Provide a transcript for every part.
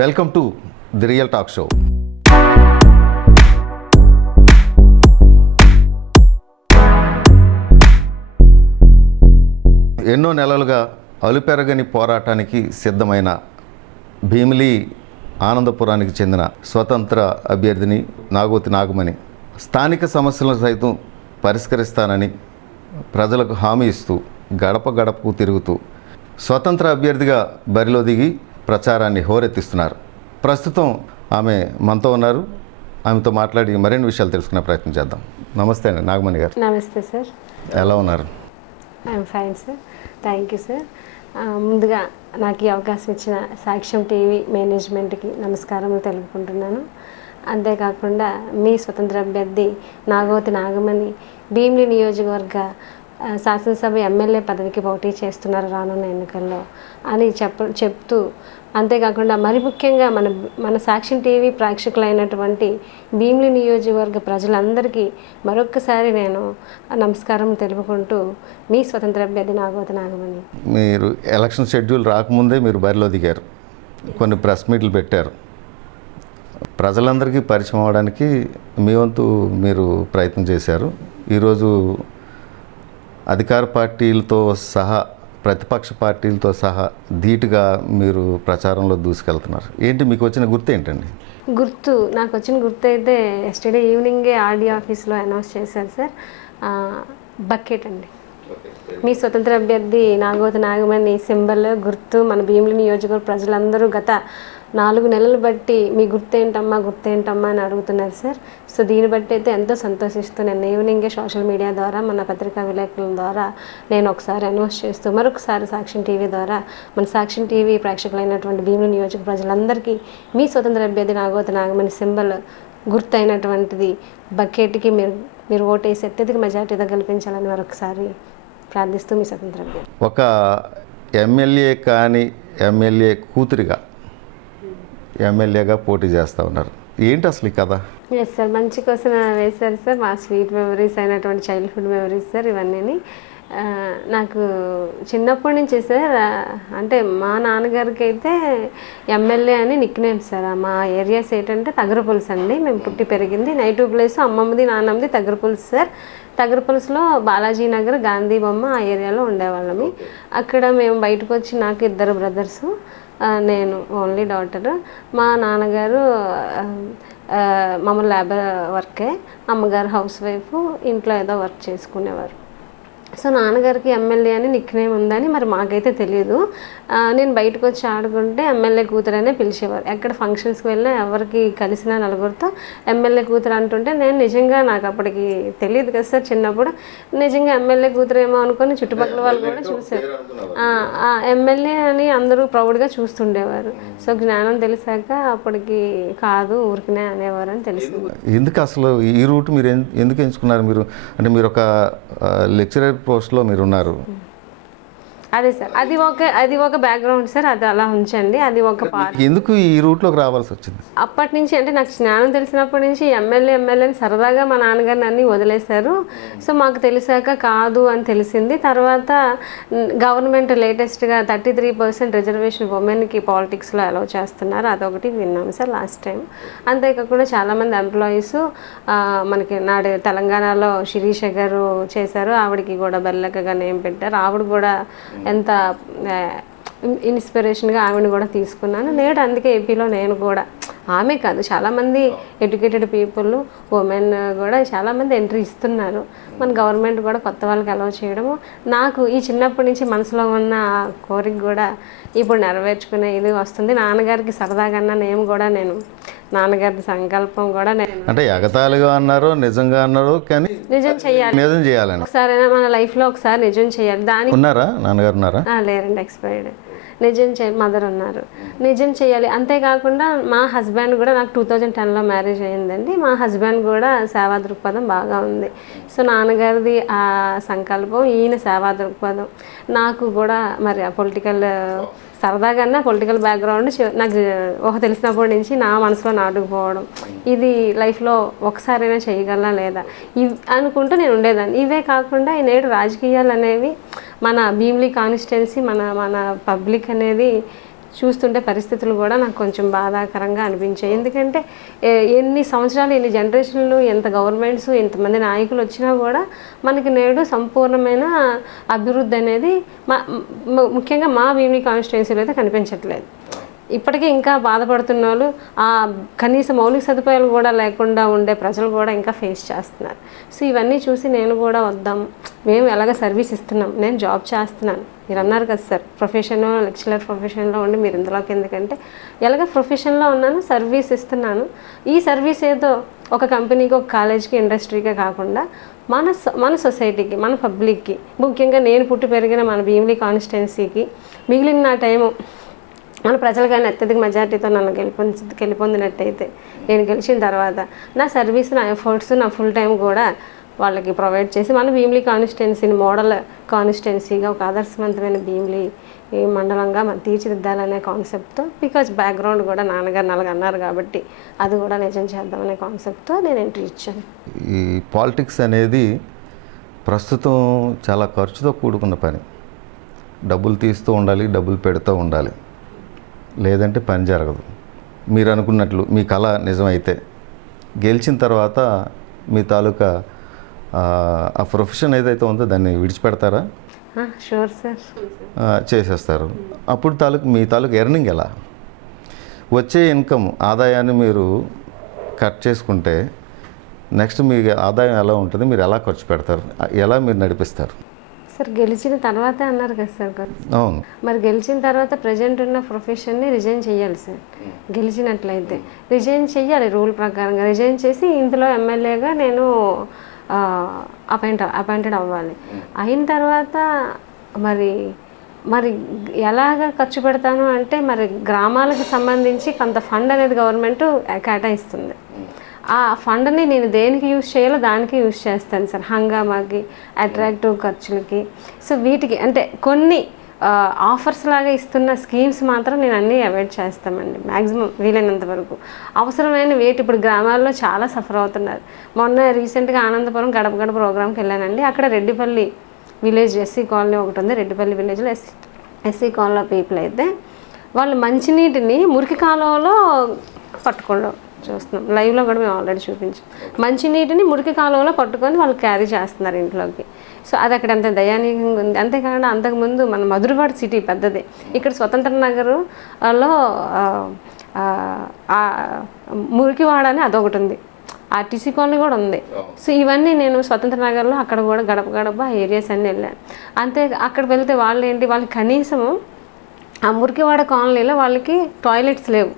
Welcome to the real talk show. ఎన్నో నెలలుగా అలుపెరగని పోరాటానికి సిద్ధమైన భీమిలి ఆనందపురానికి చెందిన స్వతంత్ర అభ్యర్థిని నాగోతి నాగమణి స్థానిక సమస్యలను సైతం పరిష్కరిస్తానని ప్రజలకు హామీ ఇస్తూ గడప గడపకు తిరుగుతూ స్వతంత్ర అభ్యర్థిగా బరిలో దిగి ప్రచారాన్ని హోరెత్తిస్తున్నారు. ప్రస్తుతం ఆమె మనతో ఉన్నారు. ఆమెతో మాట్లాడి మరిన్ని విషయాలు తెలుసుకునే ప్రయత్నం చేద్దాం. నమస్తే అండి నాగమణి గారు. నమస్తే సార్. ఎలా ఉన్నారు? I'm fine sir, thank you sir. ముందుగా నాకు ఈ అవకాశం ఇచ్చిన సాక్ష్యం టీవీ మేనేజ్మెంట్కి నమస్కారములు తెలుపుకుంటున్నాను. అంతేకాకుండా మీ స్వతంత్ర అభ్యర్థి నాగోతి నాగమణి భీమిలి నియోజకవర్గ శాసనసభ ఎమ్మెల్యే పదవికి పోటీ చేస్తున్నారు రానున్న ఎన్నికల్లో అని చెప్తూ అంతేకాకుండా మరి ముఖ్యంగా మన సాక్ష్యం టీవీ ప్రేక్షకులైనటువంటి భీమిలి నియోజకవర్గ ప్రజలందరికీ మరొక్కసారి నేను నమస్కారం తెలుపుకుంటూ మీ స్వతంత్ర అభ్యర్థి నాగోతి నాగమణి. మీరు ఎలక్షన్ షెడ్యూల్ రాకముందే మీరు బరిలో దిగారు, కొన్ని ప్రెస్ మీట్లు పెట్టారు. ప్రజలందరికీ పరిచయం అవ్వడానికి మీ వంతు మీరు ప్రయత్నం చేశారు. ఈరోజు అధికార పార్టీలతో సహా ప్రతిపక్ష పార్టీలతో సహా ధీటుగా మీరు ప్రచారంలో దూసుకెళ్తున్నారు. ఏంటి మీకు వచ్చిన గుర్తు ఏంటండి? నాకు వచ్చిన గుర్తు అయితే ఎస్టర్డే ఈవినింగే ఆర్డీ ఆఫీస్లో అనౌన్స్ చేశారు సార్. బకెట్ అండి. మీ స్వతంత్ర అభ్యర్థి నాగోతి నాగమణి సింబల్ గుర్తు మన భీమిలి నియోజకవర్గ ప్రజలందరూ గత 4 నెలలు బట్టి మీ గుర్తేంటమ్మా అని అడుగుతున్నారు సార్. సో దీన్ని బట్టి అయితే ఎంతో సంతోషిస్తూ నేను ఈవినింగే సోషల్ మీడియా ద్వారా మన పత్రికా విలేకరుల ద్వారా నేను ఒకసారి అనౌన్స్ చేస్తూ మరొకసారి సాక్ష్యం టీవీ ద్వారా మన సాక్ష్యం టీవీ ప్రేక్షకులైనటువంటి భీమిలి నియోజక ప్రజలందరికీ మీ స్వతంత్ర అభ్యర్థి నాగోతి నాగమణి సింబల్ గుర్తయినటువంటిది బకెట్కి మీరు ఓటేసి అత్యధిక మెజార్టీతో గెలిపించాలని మరొకసారి ప్రార్థిస్తూ మీ స్వతంత్ర అభ్యర్థి. ఒక ఎమ్మెల్యే కానీ ఎమ్మెల్యే కూతురిగా ఎమ్మెల్యేగా పోటీ చేస్తూ ఉన్నారు. ఏంటి అసలు ఈ కథ? ఎస్ సార్, మంచి క్వశ్చన్ వేశారు సార్. మా స్వీట్ మెమరీస్ అయినటువంటి చైల్డ్హుడ్ మెమరీస్ సార్ ఇవన్నీ. నాకు చిన్నప్పటి నుంచి సార్ అంటే మా నాన్నగారికి అయితే ఎమ్మెల్యే అని నిక్ నేమ్ సార్. మా ఏరియాస్ ఏంటంటే తగరపులుసు అండి. మేము పుట్టి పెరిగింది నైటు ప్లేస్ అమ్మమ్మది నాన్నమ్మది తగరపులుసు సార్. తగరపులుసులో బాలాజీ నగర్ గాంధీ బొమ్మ ఆ ఏరియాలో ఉండేవాళ్ళమి. అక్కడ మేము బయటకు వచ్చి నాకు 2 బ్రదర్సు, నేను ఓన్లీ డాటర్. మా నాన్నగారు మామూలు లేబర్ వర్కే, అమ్మగారు హౌస్ వైఫ్, ఇంట్లో ఏదో వర్క్ చేసుకునేవారు. సో నాన్నగారికి ఎమ్మెల్యే అని నిక్ నేమ్ ఉందని మరి మాకైతే తెలియదు. నేను బయటకు వచ్చి ఆడుకుంటే ఎమ్మెల్యే కూతురు అనే పిలిచేవారు. ఎక్కడ ఫంక్షన్స్కి వెళ్ళినా ఎవరికి కలిసిన నలుగురితో ఎమ్మెల్యే కూతురు అంటుంటే నేను నిజంగా నాకు అప్పటికి తెలియదు కదా సార్, చిన్నప్పుడు నిజంగా ఎమ్మెల్యే కూతురు ఏమో అనుకొని చుట్టుపక్కల వాళ్ళు కూడా చూశారు. ఎమ్మెల్యే అని అందరూ ప్రౌడ్గా చూస్తుండేవారు. సో జ్ఞానం తెలిసాక అప్పటికి కాదు ఊరికినే అనేవారు అని తెలిసింది. ఎందుకు అసలు ఈ రూట్ మీరు ఎందుకు ఎంచుకున్నారు? మీరు అంటే మీరు ఒక లెక్చరర్ పోస్ట్లో మీరు ఉన్నారు. అదే సార్, అది ఒక బ్యాక్గ్రౌండ్ సార్. అది అలా ఉంచండి, అది ఒక పార్ట్. ఎందుకు ఈ రూట్లోకి రావాల్సి వచ్చింది? అప్పటి నుంచి అంటే నాకు జ్ఞానం తెలిసినప్పటి నుంచి ఎమ్మెల్యేని సరదాగా మా నాన్నగారిని అన్నీ వదిలేశారు. సో మాకు తెలిసాక కాదు అని తెలిసింది. తర్వాత గవర్నమెంట్ లేటెస్ట్గా 33% రిజర్వేషన్ ఉమెన్కి పాలిటిక్స్లో అలౌ చేస్తున్నారు, అదొకటి విన్నాము సార్ లాస్ట్ టైం. అంతేకాకుండా చాలామంది ఎంప్లాయీస్ మనకి నాడు తెలంగాణలో శిరీష గారు చేశారు, ఆవిడకి కూడా బెల్లకగా నేమ్ పెట్టారు. ఆవిడ కూడా ఎంత ఇన్స్పిరేషన్గా ఆమెను కూడా తీసుకున్నాను. నేడు అందుకే ఏపీలో నేను కూడా ఆమె కాదు చాలామంది ఎడ్యుకేటెడ్ పీపుల్ ఉమెన్ కూడా చాలామంది ఎంట్రీ ఇస్తున్నారు. మన గవర్నమెంట్ కూడా కొత్త వాళ్ళకి అలౌ చేయడము నాకు ఈ చిన్నప్పటి నుంచి మనసులో ఉన్న కోరిక కూడా ఇప్పుడు నెరవేర్చుకునే ఇది వస్తుంది. నాన్నగారికి సరదాగా నేను నాన్నగారి సంకల్పం కూడా నేను అంటే ఎగతాళిగా అన్నారు, నిజంగా అన్నారు, కానీ నిజం చేయాలని ఒకసారైనా మన లైఫ్లో ఒకసారి నిజం చేయాలి. దానికి ఉన్నారా నాన్నగారు? ఉన్నారా? లేరండి, ఎక్స్పైర్డ్. మదర్ ఉన్నారు. నిజం చేయాలి. అంతేకాకుండా మా హస్బెండ్ కూడా నాకు 2010లో మ్యారేజ్ అయ్యిందండి. మా హస్బెండ్ కూడా సేవా దృక్పథం బాగా ఉంది. సో నాన్నగారిది ఆ సంకల్పం, ఈయన సేవా దృక్పథం. నాకు కూడా మరి ఆ సరదాగా పొలిటికల్ బ్యాక్గ్రౌండ్ నాకు తెలిసినప్పటి నుంచి నా మనసులో నాటుకుపోవడం, ఇది లైఫ్లో ఒకసారైనా చేయగలనా లేదా అనుకుంటూ నేను ఉండేదాన్ని. ఇవే కాకుండా నేడు రాజకీయాలు అనేవి మన భీమిలి కాన్స్టిట్యున్సీ మన పబ్లిక్ అనేది చూస్తుంటే పరిస్థితులు కూడా నాకు కొంచెం బాధాకరంగా అనిపించాయి. ఎందుకంటే ఎన్ని సంవత్సరాలు, ఎన్ని జనరేషన్లు, ఎంత గవర్నమెంట్స్, ఎంతమంది నాయకులు వచ్చినా కూడా మనకి నేడు సంపూర్ణమైన అభివృద్ధి అనేది ముఖ్యంగా మా భీమిలి కాన్స్టిట్యున్సీలో అయితే కనిపించట్లేదు. ఇప్పటికీ ఇంకా బాధపడుతున్న వాళ్ళు, ఆ కనీస మౌలిక సదుపాయాలు కూడా లేకుండా ఉండే ప్రజలు కూడా ఇంకా ఫేస్ చేస్తున్నారు. సో ఇవన్నీ చూసి నేను కూడా వద్దాం, మేము ఎలాగ సర్వీస్ ఇస్తున్నాం, నేను జాబ్ చేస్తున్నాను, మీరు అన్నారు కదా సార్ ప్రొఫెషన్, లెక్చరర్ ప్రొఫెషన్లో ఉండి మీరు ఇందులోకి ఎందుకంటే ఎలాగ ప్రొఫెషన్లో ఉన్నాను, సర్వీస్ ఇస్తున్నాను. ఈ సర్వీస్ ఏదో ఒక కంపెనీకి, ఒక కాలేజ్కి, ఇండస్ట్రీకే కాకుండా మన సొసైటీకి, మన పబ్లిక్కి, ముఖ్యంగా నేను పుట్టి పెరిగిన మన భీమిలి కాన్స్టిట్యున్సీకి మిగిలిన నా టైము మన ప్రజలు కానీ అత్యధిక మెజార్టీతో నన్ను గెలుపొందినట్టయితే, నేను గెలిచిన తర్వాత నా సర్వీస్, నా ఎఫర్ట్స్, నా ఫుల్ టైం కూడా వాళ్ళకి ప్రొవైడ్ చేసి మన భీమిలి కాన్స్టిట్యున్సీని మోడల్ కాన్స్టిట్యున్సీగా, ఒక ఆదర్శవంతమైన భీమిలి ఈ మండలంగా మనం తీర్చిదిద్దాలనే కాన్సెప్ట్తో, బికాజ్ బ్యాక్గ్రౌండ్ కూడా నాన్నగారు నలుగు అన్నారు కాబట్టి అది కూడా నిజం చేద్దామనే కాన్సెప్ట్తో నేను ఎంట్రీ ఇచ్చాను. ఈ పాలిటిక్స్ అనేది ప్రస్తుతం చాలా ఖర్చుతో కూడుకున్న పని. డబ్బులు తీస్తూ ఉండాలి, డబ్బులు పెడుతూ ఉండాలి, లేదంటే పని జరగదు. మీరు అనుకున్నట్లు మీ కళ నిజమైతే గెలిచిన తర్వాత మీ తాలూకా ఆ ప్రొఫెషన్ ఏదైతే ఉందో దాన్ని విడిచిపెడతారా? Sure sir. చేసేస్తారు. అప్పుడు మీ తాలూకా ఎర్నింగ్ ఎలా? వచ్చే ఇన్కమ్ ఆదాయాన్ని మీరు కట్ చేసుకుంటే నెక్స్ట్ మీ ఆదాయం ఎలా ఉంటుంది? మీరు ఎలా ఖర్చు పెడతారు? ఎలా మీరు నడిపిస్తారు? సార్ గెలిచిన తర్వాతే అన్నారు కదా సార్. అవును. మరి గెలిచిన తర్వాత ప్రజెంట్ ఉన్న ప్రొఫెషన్ని రిజైన్ చేయాలి సార్. గెలిచినట్లయితే రిజైన్ చేయాలి, రూల్ ప్రకారంగా రిజైన్ చేసి ఇందులో ఎమ్మెల్యేగా నేను అపాయింటెడ్ అవ్వాలి. అయిన తర్వాత మరి ఎలాగ ఖర్చు పెడతాను అంటే, మరి గ్రామాలకు సంబంధించి కొంత ఫండ్ అనేది గవర్నమెంట్ కేటాయిస్తుంది. ఆ ఫండ్ని నేను దేనికి యూజ్ చేయాలో దానికి యూజ్ చేస్తాను సార్, హంగామాకి, అట్రాక్టివ్ ఖర్చులకి. సో వీటికి అంటే కొన్ని ఆఫర్స్ లాగా ఇస్తున్న స్కీమ్స్ మాత్రం నేను అన్నీ అవాయిడ్ చేస్తామండి మ్యాక్సిమం వీలైనంత వరకు. అవసరమైన వేటి ఇప్పుడు గ్రామాల్లో చాలా సఫర్ అవుతున్నారు. మొన్న రీసెంట్గా ఆనందపురం గడప గడప ప్రోగ్రామ్కి వెళ్ళానండి. అక్కడ రెడ్డిపల్లి విలేజ్, ఎస్సీ కాలనీ ఒకటి ఉంది, రెడ్డిపల్లి విలేజ్లో ఎస్సీ కాలనీ పీపుల్ అయితే వాళ్ళు మంచినీటిని మురికి కాలువలో పట్టుకోవడం చూస్తున్నాం. లైవ్లో కూడా మేము ఆల్రెడీ చూపించాం. మంచినీటిని మురికి కాలువలో పట్టుకొని వాళ్ళు క్యారీ చేస్తున్నారు ఇంట్లోకి. సో అది అక్కడ అంత దయానీయంగా ఉంది. అంతేకాకుండా అంతకుముందు మన మధురవాడ సిటీ పెద్దది, ఇక్కడ స్వతంత్ర నగర్లో మురికివాడ అని అదొకటి ఉంది, ఆర్టీసీ కాలనీ కూడా ఉంది. సో ఇవన్నీ నేను స్వతంత్ర నగర్లో అక్కడ కూడా గడప గడప ఏరియాస్ అన్నీ వెళ్ళాను. అంతే అక్కడ వెళ్తే వాళ్ళకి కనీసము ఆ మురికివాడ కాలనీలో వాళ్ళకి టాయిలెట్స్ లేవు,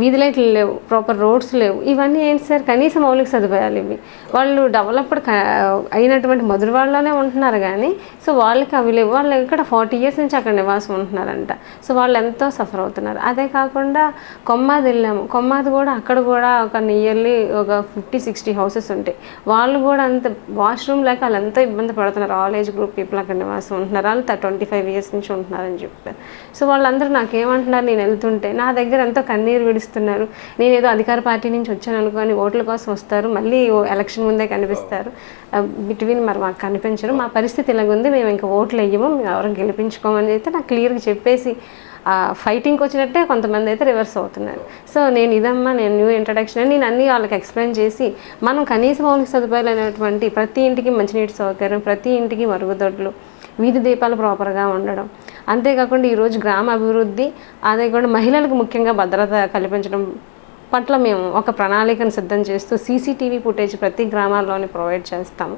వీధి లైట్లు లేవు, ప్రాపర్ రోడ్స్ లేవు. ఇవన్నీ ఏంటి సార్, కనీస మౌలిక సదుపాయాలు ఇవి. వాళ్ళు డెవలప్డ్ అయినటువంటి మధురవాడలోనే ఉంటున్నారు కానీ సో వాళ్ళకి అవి లేవు. వాళ్ళు ఇక్కడ 40 years నుంచి అక్కడ నివాసం ఉంటున్నారంట. సో వాళ్ళు ఎంతో సఫర్ అవుతున్నారు. అదే కాకుండా కొమ్మాది వెళ్ళాము. కొమ్మాది కూడా అక్కడ కూడా ఒక నియర్లీ ఒక 50-60 houses ఉంటాయి. వాళ్ళు కూడా అంత వాష్రూమ్ లేక వాళ్ళు ఎంతో ఇబ్బంది పడుతున్నారు. ఆల్ ఏజ్ గ్రూప్ పీపుల్ అక్కడ నివాసం ఉంటున్నారు. వాళ్ళు 25 years నుంచి ఉంటున్నారని చెప్పారు. సో వాళ్ళందరూ నాకేమంటున్నారు, నేను వెళ్తుంటే నా దగ్గర ఎంతో కన్నీరు విడుస్తున్నారు. నేనేదో అధికార పార్టీ నుంచి వచ్చాను అనుకోని ఓట్ల కోసం వస్తారు, మళ్ళీ ఎలక్షన్ ముందే కనిపిస్తారు, బిట్వీన్ మరి మాకు కనిపించరు, మా పరిస్థితి ఇలాగుంది, మేము ఇంకా ఓట్లు వేయము, మేము ఎవరు గెలిపించుకోమని అయితే నాకు క్లియర్గా చెప్పేసి ఫైటింగ్కి వచ్చినట్టే కొంతమంది అయితే రివర్స్ అవుతున్నారు. సో నేను నేను న్యూ ఇంట్రడక్షన్ అని నేను అన్నీ వాళ్ళకి ఎక్స్ప్లెయిన్ చేసి, మనం కనీస మౌలిక సదుపాయాలు అనేటువంటి ప్రతి ఇంటికి మంచినీటి సౌకర్యం, ప్రతి ఇంటికి మరుగుదొడ్లు, వీధి దీపాలు ప్రాపర్గా ఉండడం, అంతేకాకుండా ఈరోజు గ్రామ అభివృద్ధి, అదే కూడా మహిళలకు ముఖ్యంగా భద్రత కల్పించడం పట్ల మేము ఒక ప్రణాళికను సిద్ధం చేస్తూ సీసీటీవీ ఫుటేజ్ ప్రతి గ్రామాల్లోని ప్రొవైడ్ చేస్తాము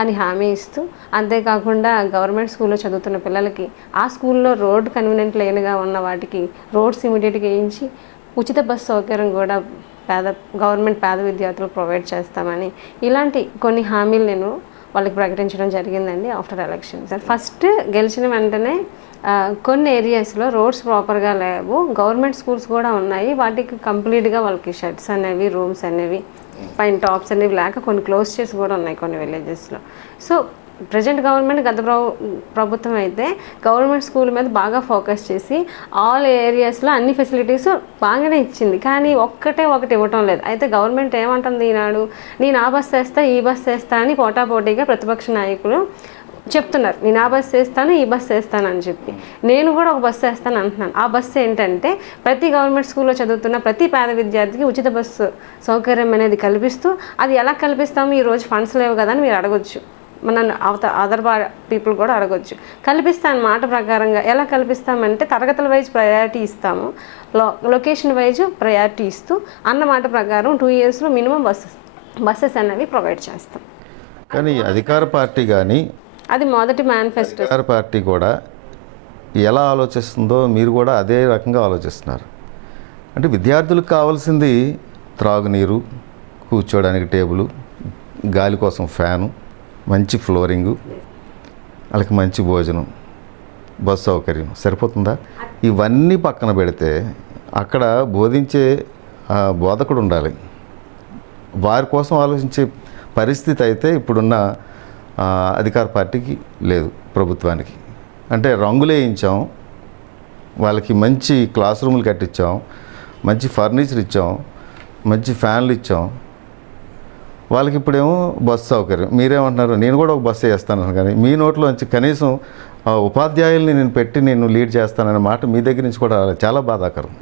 అని హామీ ఇస్తూ, అంతేకాకుండా గవర్నమెంట్ స్కూల్లో చదువుతున్న పిల్లలకి ఆ స్కూల్లో రోడ్ కన్వీనియంట్ లేనిగా ఉన్న వాటికి రోడ్స్ ఇమీడియట్గా వేయించి ఉచిత బస్సు సౌకర్యం కూడా గవర్నమెంట్ పేద విద్యార్థులకు ప్రొవైడ్ చేస్తామని ఇలాంటి కొన్ని హామీలు నేను వాళ్ళకి ప్రకటించడం జరిగిందండి ఆఫ్టర్ ఎలక్షన్. సార్ ఫస్ట్ గెలిచిన వెంటనే కొన్ని ఏరియాస్లో రోడ్స్ ప్రాపర్గా లేవు, గవర్నమెంట్ స్కూల్స్ కూడా ఉన్నాయి, వాటికి కంప్లీట్గా వాళ్ళకి షెడ్స్ అనేవి, రూమ్స్ అనేవి, పైన టాప్స్ అనేవి లేక కొన్ని క్లోజ్ చేసి కూడా ఉన్నాయి కొన్ని విలేజెస్లో. సో ప్రజెంట్ గవర్నమెంట్ గత ప్రభుత్వం అయితే గవర్నమెంట్ స్కూల్ మీద బాగా ఫోకస్ చేసి ఆల్ ఏరియాస్లో అన్ని ఫెసిలిటీస్ బాగానే ఇచ్చింది, కానీ ఒకటి ఇవ్వటం లేదు. అయితే గవర్నమెంట్ ఏమంటుంది ఈనాడు, నేను ఆ బస్ వేస్తా ఈ బస్ వేస్తా అని పోటాపోటీగా ప్రతిపక్ష నాయకులు చెప్తున్నారు నేను ఆ బస్సు వేస్తాను ఈ బస్సు వేస్తాను అని చెప్పి. నేను కూడా ఒక బస్సు వేస్తాను అంటున్నాను. ఆ బస్సు ఏంటంటే ప్రతి గవర్నమెంట్ స్కూల్లో చదువుతున్న ప్రతి పేద విద్యార్థికి ఉచిత బస్సు సౌకర్యం అనేది కల్పిస్తూ, అది ఎలా కల్పిస్తాము, ఈరోజు ఫండ్స్ లేవు కదా అని మీరు అడగొచ్చు, నన్ను అదర్ పీపుల్ కూడా అడగొచ్చు. కల్పిస్తాను మాట ప్రకారంగా. ఎలా కల్పిస్తామంటే తరగతుల వైజ్ ప్రయారిటీ ఇస్తాము, లొకేషన్ వైజ్ ప్రయారిటీ ఇస్తూ అన్న మాట ప్రకారం 2 yearsలో మినిమం బస్సెస్ అనేవి ప్రొవైడ్ చేస్తాం. కానీ అధికార పార్టీ కానీ అది మొదటి మేనిఫెస్టో. అధికార పార్టీ కూడా ఎలా ఆలోచిస్తుందో మీరు కూడా అదే రకంగా ఆలోచిస్తున్నారు. అంటే విద్యార్థులకు కావాల్సింది త్రాగునీరు, కూర్చోడానికి టేబుల్, గాలి కోసం ఫ్యాను, మంచి ఫ్లోరింగు, వాళ్ళకి మంచి భోజనం, బస్సు సౌకర్యం సరిపోతుందా? ఇవన్నీ పక్కన పెడితే అక్కడ బోధించే బోధకుడు ఉండాలి. వారి కోసం ఆలోచించే పరిస్థితి అయితే ఇప్పుడున్న అధికార పార్టీకి లేదు, ప్రభుత్వానికి. అంటే రంగులు వేయించాం, వాళ్ళకి మంచి క్లాస్ రూములు కట్టించాం, మంచి ఫర్నిచర్ ఇచ్చాం, మంచి ఫ్యాన్లు ఇచ్చాం, వాళ్ళకి ఇప్పుడేమో బస్సు సౌకర్యం. మీరేమంటున్నారు, నేను కూడా ఒక బస్సు వేస్తాను, కానీ మీ నోట్లోంచి కనీసం ఉపాధ్యాయుల్ని నేను లీడ్ చేస్తాననే మాట మీ దగ్గర నుంచి కూడా చాలా బాధాకరం.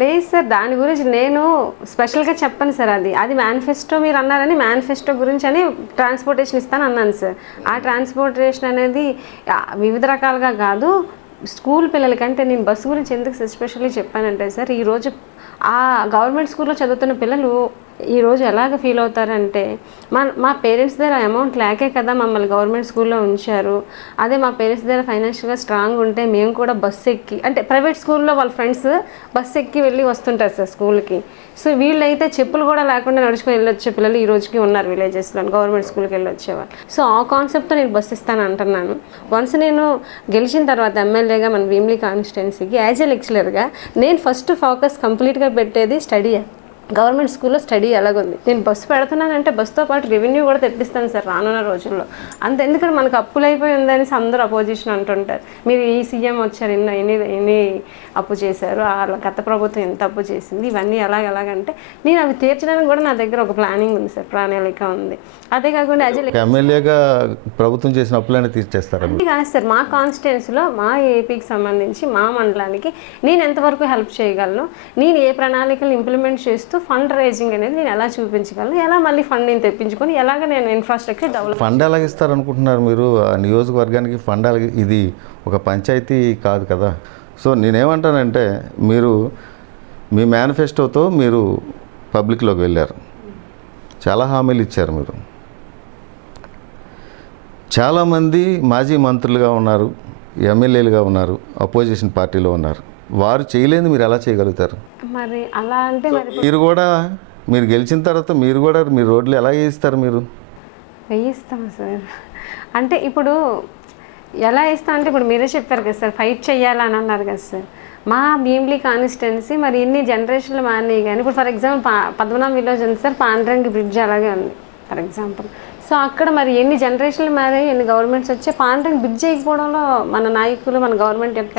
లేదు సార్, దాని గురించి నేను స్పెషల్గా చెప్పను సార్. అది మేనిఫెస్టో మీరు అన్నారని మేనిఫెస్టో గురించి అని ట్రాన్స్పోర్టేషన్ ఇస్తాను అన్నాను సార్. ఆ ట్రాన్స్పోర్టేషన్ అనేది వివిధ రకాలుగా కాదు, స్కూల్ పిల్లలకంటే నేను బస్సు గురించి ఎందుకు ఎస్పెషల్లీ చెప్పానంటే సార్, ఈరోజు ఆ గవర్నమెంట్ స్కూల్లో చదువుతున్న పిల్లలు ఈరోజు ఎలాగ ఫీల్ అవుతారంటే, మా పేరెంట్స్ దగ్గర అమౌంట్ లేకే కదా మమ్మల్ని గవర్నమెంట్ స్కూల్లో ఉంచారు, అదే మా పేరెంట్స్ దగ్గర ఫైనాన్షియల్గా స్ట్రాంగ్ ఉంటే మేము కూడా బస్సు ఎక్కి, అంటే ప్రైవేట్ స్కూల్లో వాళ్ళ ఫ్రెండ్స్ బస్సు ఎక్కి వెళ్ళి వస్తుంటారు సార్ స్కూల్కి. సో వీళ్ళైతే చెప్పులు కూడా లేకుండా నడుచుకొని వెళ్ళొచ్చే పిల్లలు ఈ రోజుకి ఉన్నారు విలేజెస్లో, గవర్నమెంట్ స్కూల్కి వెళ్ళి వచ్చేవాళ్ళు. సో ఆ కాన్సెప్ట్తో నేను బస్సు ఇస్తాను అంటున్నాను. వన్స్ నేను గెలిచిన తర్వాత ఎమ్మెల్యేగా మన భీమిలి కాన్స్టిట్యున్సీకి యాజ్ ఏ లెక్చరర్గా నేను ఫస్ట్ ఫోకస్ కంప్లీట్గా పెట్టేది స్టడీ. గవర్నమెంట్ స్కూల్లో స్టడీ ఎలాగుంది, నేను బస్సు పెడుతున్నానంటే బస్సుతో పాటు రెవెన్యూ కూడా తెప్పిస్తాను సార్ రానున్న రోజుల్లో. అంత ఎందుకంటే మనకు అప్పులు అయిపోయి ఉందని అందరూ అపోజిషన్ అంటుంటారు, మీరు ఈ సీఎం వచ్చారు ఎన్ని అప్పు చేశారు, గత ప్రభుత్వం ఎంత అప్పు చేసింది, ఇవన్నీ ఎలాగంటే నేను అవి తీర్చడానికి కూడా నా దగ్గర ఒక ప్లానింగ్ ఉంది సార్, ప్రణాళిక ఉంది. అదే కాకుండా ఎమ్మెల్యేగా ప్రభుత్వం చేసిన అప్పులన్నీ తీర్చేస్తారు కాదు సార్, మా కాన్స్టిట్యున్సీలో మా ఏపీకి సంబంధించి మా మండలానికి నేను ఎంతవరకు హెల్ప్ చేయగలను, నేను ఏ ప్రణాళికలు ఇంప్లిమెంట్ చేస్తూ ఫండ్ రైజింగ్ అనేది నేను ఎలా చూపించగలను, ఎలా మళ్ళీ ఫండ్ నేను తెప్పించుకొని ఎలాగ నేను ఇన్ఫ్రాస్ట్రక్చర్ డెవలప్. ఫండ్ ఎలాగ ఇస్తారనుకుంటున్నారు మీరు? ఆ నియోజకవర్గానికి ఫండ్ ఎలాగ? ఇది ఒక పంచాయతీ కాదు కదా. సో నేనేమంటానంటే, మీరు మీ మేనిఫెస్టోతో మీరు పబ్లిక్లోకి వెళ్ళారు, చాలా హామీలు ఇచ్చారు. మీరు చాలామంది మాజీ మంత్రులుగా ఉన్నారు, ఎమ్మెల్యేలుగా ఉన్నారు, అపోజిషన్ పార్టీలో ఉన్నారు, వారు చేయలేని మీరు ఎలా చేయగలుగుతారు? మరి అలా అంటే మీరు గెలిచిన తర్వాత మీరు రోడ్లు ఎలా వేయిస్తారు? మీరు వేయిస్తాం సార్. అంటే ఇప్పుడు ఎలా వేస్తాం అంటే, ఇప్పుడు మీరే చెప్పారు కదా సార్, ఫైట్ చేయాలని అన్నారు కదా సార్. మా భీమిలి కాన్స్టిట్యున్సీ మరి ఇన్ని జనరేషన్లు మారినాయి, కానీ ఇప్పుడు ఫర్ ఎగ్జాంపుల్ పద్మనాభ విలేజ్ ఉంది సార్, పాండ్రంగి బ్రిడ్జ్ అలాగే ఉంది ఫర్ ఎగ్జాంపుల్. సో అక్కడ మరి ఎన్ని జనరేషన్లు మారాయి, ఎన్ని గవర్నమెంట్స్ వచ్చాయి, పాండ్రంగి బ్రిడ్జ్ చేయకపోవడంలో మన నాయకులు మన గవర్నమెంట్ యొక్క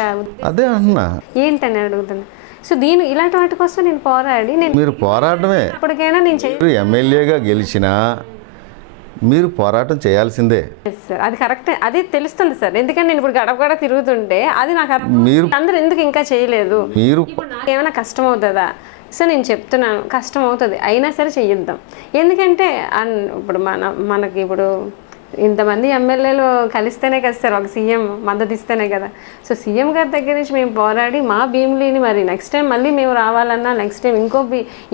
అదే అన్నా ఏంటని అడుగుతున్నా. సో ఇలాంటి వాటి కోసం నేను పోరాడి మీరు పోరాడమే ఇప్పటికైనా నేను ఎమ్మెల్యేగా గెలిచినా మీరు పోరాటం చేయాల్సిందే సార్. అది కరెక్ట్, అది తెలుస్తుంది సార్. ఎందుకంటే నేను ఇప్పుడు గడప గడప తిరుగుతుంటే అది నాకు మీరు అందరూ ఎందుకు ఇంకా చేయలేదు, మీరు ఏమైనా కష్టం అవుతుందా? సో నేను చెప్తున్నాను, కష్టం అవుతుంది, అయినా సరే చెయ్యిద్దాం. ఎందుకంటే ఇప్పుడు మనకి ఇప్పుడు ఇంతమంది ఎమ్మెల్యేలు కలిస్తేనే కదా సార్ ఒక సీఎం మద్దతు ఇస్తేనే కదా. సో సీఎం గారి దగ్గర నుంచి మేము పోరాడి మా భీమిలిని మరి నెక్స్ట్ టైం మళ్ళీ మేము రావాలన్నా, నెక్స్ట్ టైం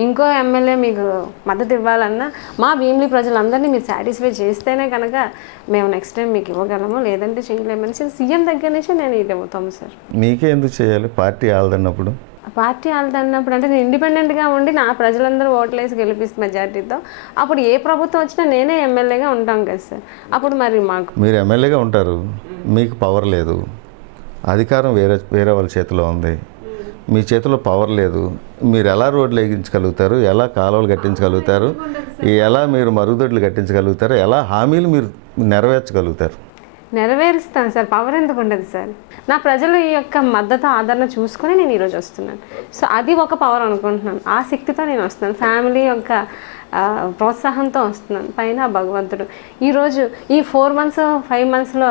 ఇంకో ఎమ్మెల్యే మీకు మద్దతు ఇవ్వాలన్నా మా భీమిలి ప్రజలందరినీ మీరు సాటిస్ఫై చేస్తేనే కనుక మేము నెక్స్ట్ టైం మీకు ఇవ్వగలము, లేదంటే చేయలేమని సీఎం దగ్గర నుంచి నేను ఇది అవుతాము సార్. మీకే ఎందుకు చేయాలి పార్టీ ఆల్దన్నప్పుడు? పార్టీ ఆల్దన్నప్పుడు అంటే నేను ఇండిపెండెంట్గా ఉండి నా ప్రజలందరూ ఓట్లేసి గెలిపిస్తే మెజార్టీతో అప్పుడు ఏ ప్రభుత్వం వచ్చినా నేనే ఎమ్మెల్యేగా ఉంటాం కదా సార్. అప్పుడు మరి మీరు ఎమ్మెల్యేగా ఉంటారు, మీకు పవర్ లేదు, అధికారం వేరే వాళ్ళ చేతిలో ఉంది, మీ చేతిలో పవర్ లేదు. మీరు ఎలా రోడ్లు వేయించగలుగుతారు, ఎలా కాలువలు కట్టించగలుగుతారు, ఎలా మీరు మరుగుదొడ్లు కట్టించగలుగుతారు, ఎలా హామీలు మీరు నెరవేర్చగలుగుతారు? నెరవేరుస్తాను సార్. పవర్ ఎందుకు ఉండదు సార్? నా ప్రజల యొక్క మద్దతు ఆదరణ చూసుకొని నేను ఈరోజు వస్తున్నాను. సో అది ఒక పవర్ అనుకుంటున్నాను. ఆ శక్తితో నేను వస్తున్నాను, ఫ్యామిలీ యొక్క ప్రోత్సాహంతో వస్తున్నాను. పైన భగవంతుడు ఈరోజు ఈ 4 months 5 monthsలో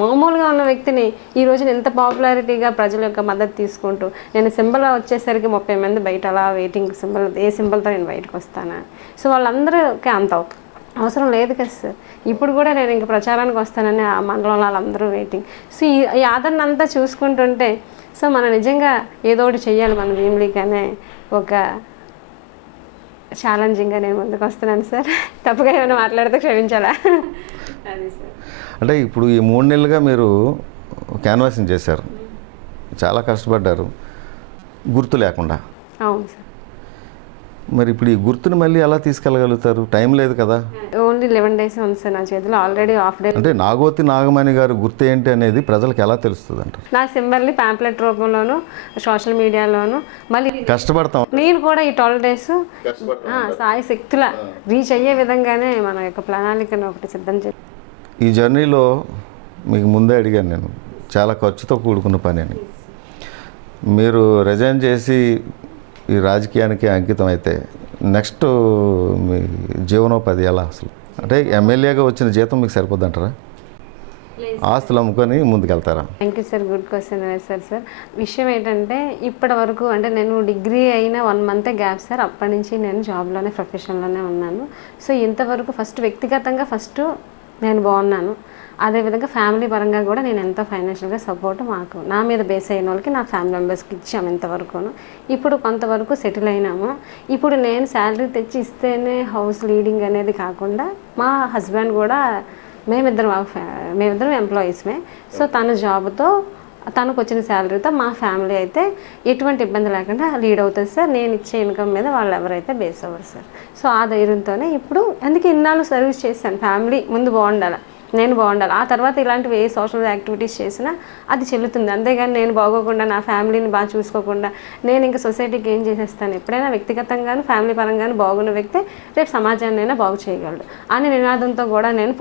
మామూలుగా ఉన్న వ్యక్తిని ఈరోజు ఎంత పాపులారిటీగా ప్రజల యొక్క మద్దతు తీసుకుంటూ నేను సింబల్ వచ్చేసరికి 30 మంది బయట అలా వెయిటింగ్, సింబల్ ఏ సింబల్తో నేను బయటకు వస్తాను. సో వాళ్ళందరికీ అంత అవసరం లేదు కదా సార్. ఇప్పుడు కూడా నేను ఇంక ప్రచారానికి వస్తానని ఆ మండలంలో వాళ్ళందరూ వెయిటింగ్. సో ఈ ఆదరణ అంతా చూసుకుంటుంటే సో మనం నిజంగా ఏదో ఒకటి చెయ్యాలి మన భీమిలీకి అనే ఒక ఛాలెంజింగ్గా నేను ముందుకు వస్తున్నాను సార్. తప్పుగా ఏమైనా మాట్లాడితే క్షమించాలా? అది సార్. అంటే ఇప్పుడు ఈ 3 నెలలుగా మీరు క్యాన్వాసింగ్ చేశారు, చాలా కష్టపడ్డారు గుర్తు లేకుండా. అవును సార్. మరి ఇప్పుడు ఈ గుర్తుని మళ్ళీ ఎలా తీసుకెళ్ళగలుగుతారు? టైం లేదు కదా. ఓన్లీ 11 days ఉంది సార్ నా చేతిలో. Already half day. అంటే నాగోతి నాగమణి గారు గుర్తు ఏంటి అనేది ప్రజలకు ఎలా తెలుస్తుంది అంటారు? నా సింబల్ని ప్యాంప్లెట్ రూపంలోను సోషల్ మీడియాలోను మళ్ళీ కష్టపడతాం. నేను కూడా ఈ 12 days సాయి శక్తుల రీచ్ అయ్యే విధంగానే మన యొక్క ప్రణాళికను ఒకటి సిద్ధం చేసి. ఈ జర్నీలో మీకు ముందే అడిగాను నేను, చాలా ఖర్చుతో కూడుకున్న పని అని. మీరు రిజైన్ చేసి ఈ రాజకీయానికి అంకితం అయితే నెక్స్ట్ మీ జీవనోపాధి ఎలా అసలు? అంటే ఎమ్మెల్యేగా వచ్చిన జీతం మీకు సరిపోద్ది అంటారా? ఆస్తులు అమ్ముకొని ముందుకెళ్తారా? Thank you sir, good question వేశారు సార్. విషయం ఏంటంటే ఇప్పటి వరకు అంటే నేను డిగ్రీ అయిన 1 month గ్యాప్ సార్. అప్పటి నుంచి నేను జాబ్లోనే ప్రొఫెషన్లోనే ఉన్నాను. సో ఇంతవరకు ఫస్ట్ వ్యక్తిగతంగా నేను బాగున్నాను. అదేవిధంగా ఫ్యామిలీ పరంగా కూడా నేను ఎంతో ఫైనాన్షియల్గా సపోర్ట్ మాకు నా మీద బేస్ అయిన వాళ్ళకి నా ఫ్యామిలీ మెంబర్స్కి ఇచ్చాము ఇంతవరకును. ఇప్పుడు కొంతవరకు సెటిల్ అయినాము. ఇప్పుడు నేను శాలరీ తెచ్చి ఇస్తేనే హౌస్ లీడింగ్ అనేది కాకుండా మా హస్బెండ్ కూడా మేమిద్దరం ఎంప్లాయీస్మే. సో తన జాబ్తో తనకు వచ్చిన శాలరీతో మా ఫ్యామిలీ అయితే ఎటువంటి ఇబ్బంది లేకుండా లీడ్ అవుతుంది సార్. నేను ఇచ్చే ఇన్కమ్ మీద వాళ్ళు ఎవరైతే బేస్ అవ్వరు సార్. సో ఆ ధైర్యంతోనే ఇప్పుడు అందుకే ఇన్నాళ్ళు సర్వీస్ చేశాను. ఫ్యామిలీ ముందు బాగుండాలి, నేను బాగుండాలి. ఆ తర్వాత ఇలాంటివి ఏ సోషల్ యాక్టివిటీస్ చేసినా అది చెల్లుతుంది. అంతేగాని నేను బాగోకుండా నా ఫ్యామిలీని బాగా చూసుకోకుండా నేను ఇంకా సొసైటీకి ఏం చేసేస్తాను? ఎప్పుడైనా వ్యక్తిగతంగాను ఫ్యామిలీ పరంగాను బాగున్న వ్యక్తి రేపు సమాజాన్నైనా బాగు చేయగలడు అనే నినాదంతో కూడా నేను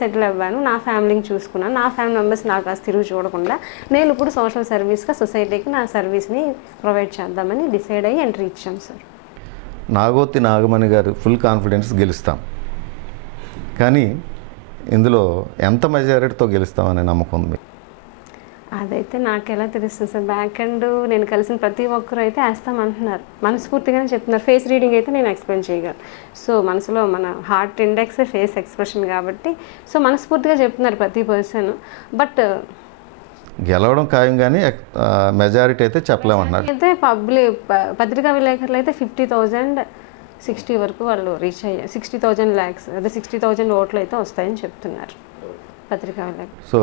సెటిల్ అవ్వాను. నా ఫ్యామిలీని చూసుకున్నాను. నా ఫ్యామిలీ మెంబర్స్ నాకు కాస్త తిరుగు చూడకుండా నేను ఇప్పుడు సోషల్ సర్వీస్గా సొసైటీకి నా సర్వీస్ని ప్రొవైడ్ చేద్దామని డిసైడ్ అయ్యి ఎంట్రీ ఇచ్చాం సార్. నాగోతి నాగమణి గారు ఫుల్ కాన్ఫిడెన్స్ గెలుస్తాం, కానీ ఇందులో ఎంత మెజారిటీతో గెలుస్తామనే నమ్మకం ఉంది? అదైతే నాకు ఎలా తెలుస్తుంది సార్? బ్యాక్ అండ్ నేను కలిసిన ప్రతి ఒక్కరు అయితే వేస్తామంటున్నారు, మనస్ఫూర్తిగానే చెప్తున్నారు. ఫేస్ రీడింగ్ అయితే నేను ఎక్స్ప్లెయిన్ చేయగలను. సో మనసులో మన హార్ట్ ఇండెక్స్ ఫేస్ ఎక్స్ప్రెషన్ కాబట్టి సో మనస్ఫూర్తిగా చెప్తున్నారు ప్రతి పర్సన్. బట్ గెలవడం ఖాయం, కానీ మెజారిటీ అయితే చెప్పలేమన్నారు. అయితే పత్రికా విలేకరులు అయితే 50,060 వరకు వాళ్ళు రీచ్ అయ్యారు. 60,000 lakhs అదే 60,000 ఓట్లు అయితే వస్తాయని చెప్తున్నారు పత్రికా విలేకరులు. సో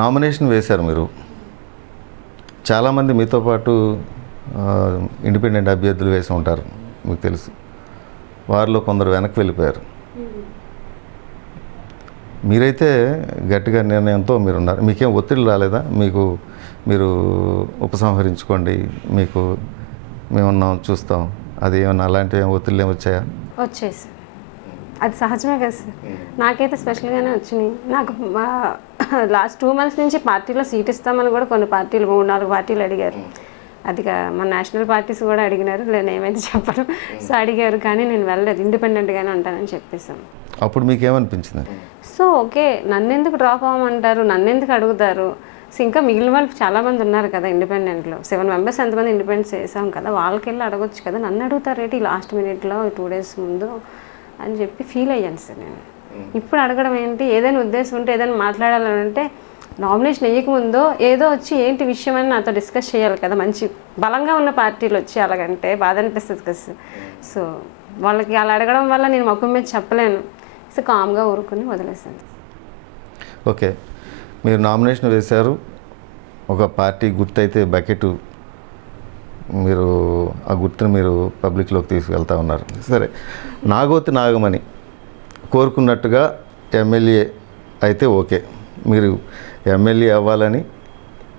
నామినేషన్ వేశారు మీరు. చాలామంది మీతో పాటు ఇండిపెండెంట్ అభ్యర్థులు వేసి ఉంటారు, మీకు తెలుసు. వారిలో కొందరు వెనక్కి వెళ్ళిపోయారు. మీరైతే గట్టిగా నిర్ణయంతో మీరున్నారు. మీకేం ఒత్తిడి రాలేదా? మీరు ఉపసంహరించుకోండి, మేమున్నాం చూస్తాం, అది ఏమన్నా అలాంటివి ఒత్తిళ్ళు ఏమి వచ్చాయా? వచ్చాయి సార్, అది సహజమే కదా సార్. నాకైతే స్పెషల్గానే వచ్చినాయి. నాకు లాస్ట్ 2 months నుంచి పార్టీలో సీట్ ఇస్తామని కూడా కొన్ని పార్టీలు 3-4 పార్టీలు అడిగారు. అది మన నేషనల్ పార్టీస్ కూడా అడిగినారు, నేను ఏమైతే చెప్పను. సో అడిగారు, కానీ నేను వెళ్ళలేదు, ఇండిపెండెంట్గానే ఉంటానని చెప్పేసాను. అప్పుడు మీకేమనిపించింది? సో ఓకే, నన్ను ఎందుకు డ్రాప్ అవ్వమంటారు, నన్ను ఎందుకు అడుగుతారు? సో ఇంకా మిగిలిన వాళ్ళు చాలామంది ఉన్నారు కదా ఇండిపెండెంట్లో, 7 members ఎంతమంది ఇండిపెండెంట్స్ చేసాం కదా, వాళ్ళకి వెళ్ళి అడగొచ్చు కదా, నన్ను అడుగుతారు ఏంటి లాస్ట్ మినిట్లో 2 days ముందు అని చెప్పి ఫీల్ అయ్యాను సార్ నేను. ఇప్పుడు అడగడం ఏంటి? ఏదైనా ఉద్దేశం ఉంటే ఏదైనా మాట్లాడాలని అంటే నామినేషన్ వేయకముందో ఏదో వచ్చి ఏంటి విషయం అని నాతో డిస్కస్ చేయాలి కదా. మంచి బలంగా ఉన్న పార్టీలు వచ్చి అలాగంటే బాధ అనిపిస్తుంది కదా సార్. సో వాళ్ళకి అలా అడగడం వల్ల నేను ముఖం మీద చెప్పలేను. సో కామ్గా ఊరుకుని వదిలేసాను. ఓకే, మీరు నామినేషన్ వేశారు. ఒక పార్టీ గుర్తు అయితే బకెట్, మీరు ఆ గుర్తుని మీరు పబ్లిక్లోకి తీసుకెళ్తా ఉన్నారు. సరే, నాగోతి నాగమణి కోరుకున్నట్టుగా ఎమ్మెల్యే అయితే ఓకే, మీరు ఎమ్మెల్యే అవ్వాలని,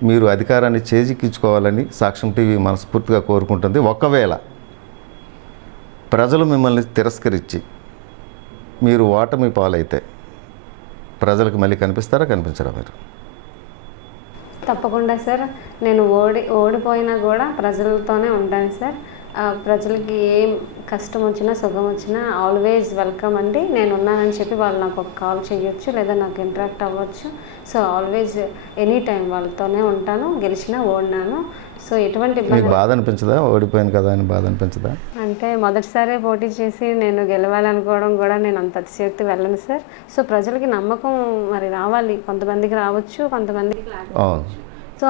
మీరు అధికారాన్ని చేజిక్కించుకోవాలని సాక్ష్యం టీవీ మనస్ఫూర్తిగా కోరుకుంటుంది. ఒకవేళ ప్రజలు మిమ్మల్ని తిరస్కరించి మీరు ఓటమి పాలైతే ప్రజలకు మళ్ళీ కనిపిస్తారా, కనిపించరా మీరు? తప్పకుండా సార్. నేను ఓడిపోయినా కూడా ప్రజలతోనే ఉంటాను సార్. ప్రజలకి ఏం కష్టం వచ్చినా సుఖం వచ్చినా ఆల్వేస్ వెల్కమ్ అండి. నేను ఉన్నానని చెప్పి వాళ్ళు నాకు ఒక కాల్ చేయొచ్చు, లేదా నాకు ఇంటరాక్ట్ అవ్వచ్చు. సో ఆల్వేస్ ఎనీ టైం వాళ్ళతోనే ఉంటాను, గెలిచినా ఓడినాను. సో ఎటువంటి మీకు ఇబ్బంది బాధ అనిపించదా, ఓడిపోయాను కదా అని బాధ అనిపించదా? అంటే మొదటిసారే పోటీ చేసి నేను గెలవాలనుకోవడం కూడా నేను అంత అతిశయోక్తి వెళ్ళను సార్. సో ప్రజలకి నమ్మకం మరి రావాలి, కొంతమందికి రావచ్చు, కొంతమందికి రాకపోవచ్చు. అవును. సో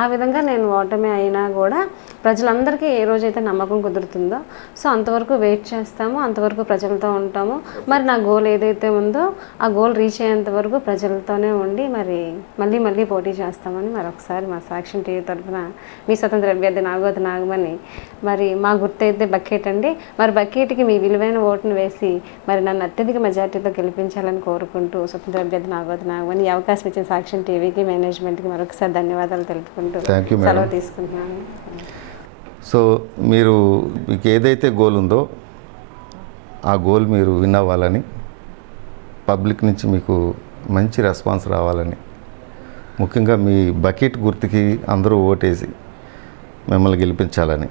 ఆ విధంగా నేను ఓటమి అయినా కూడా ప్రజలందరికీ ఏ రోజైతే నమ్మకం కుదురుతుందో సో అంతవరకు వెయిట్ చేస్తాము, అంతవరకు ప్రజలతో ఉంటాము. మరి నా గోల్ ఏదైతే ఉందో ఆ గోల్ రీచ్ అయ్యేంత వరకు ప్రజలతోనే ఉండి మరి మళ్ళీ పోటీ చేస్తామని మరొకసారి మా సాక్ష్యం టీవీ తరఫున మీ స్వతంత్ర అభ్యర్థి నాగోతి నాగమణి. మరి మా గుర్తు అయితే బకెట్ అండి. మరి బకెట్కి మీ విలువైన ఓటును వేసి మరి నన్ను అత్యధిక మెజార్టీతో గెలిపించాలని కోరుకుంటూ స్వతంత్ర అభ్యర్థి నాగోతి నాగమణి ఈ అవకాశం ఇచ్చిన సాక్ష్యం టీవీకి, మేనేజ్మెంట్కి మరొకసారి ధన్యవాదాలు తెలుపుకుంటూ థ్యాంక్ యూ మేడం. సెలవు తీసుకుంటున్నాను. సో మీకు ఏదైతే గోల్ ఉందో ఆ గోల్ మీరు విన్ అవ్వాలని, పబ్లిక్ నుంచి మీకు మంచి రెస్పాన్స్ రావాలని, ముఖ్యంగా మీ బకెట్ గుర్తుకి అందరూ ఓటేసి మిమ్మల్ని గెలిపించాలని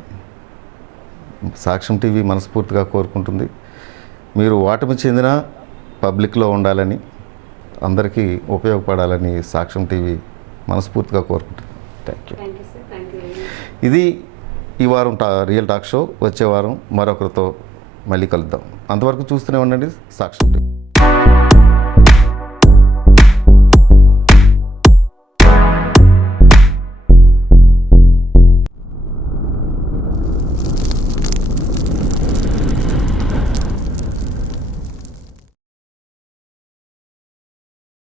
సాక్ష్యం టీవీ మనస్ఫూర్తిగా కోరుకుంటుంది. మీరు ఓటమి చెందిన పబ్లిక్లో ఉండాలని, అందరికీ ఉపయోగపడాలని సాక్ష్యం టీవీ మనస్ఫూర్తిగా కోరుకుంటుంది. Thank you. Thank you sir. Thank you. ఇది ఈ వారం రియల్ టాక్ షో. వచ్చే వారం మరొకరితో మళ్ళీ కలుద్దాం. అంతవరకు చూస్తూనే ఉండండి సాక్ష్యం టీవీ.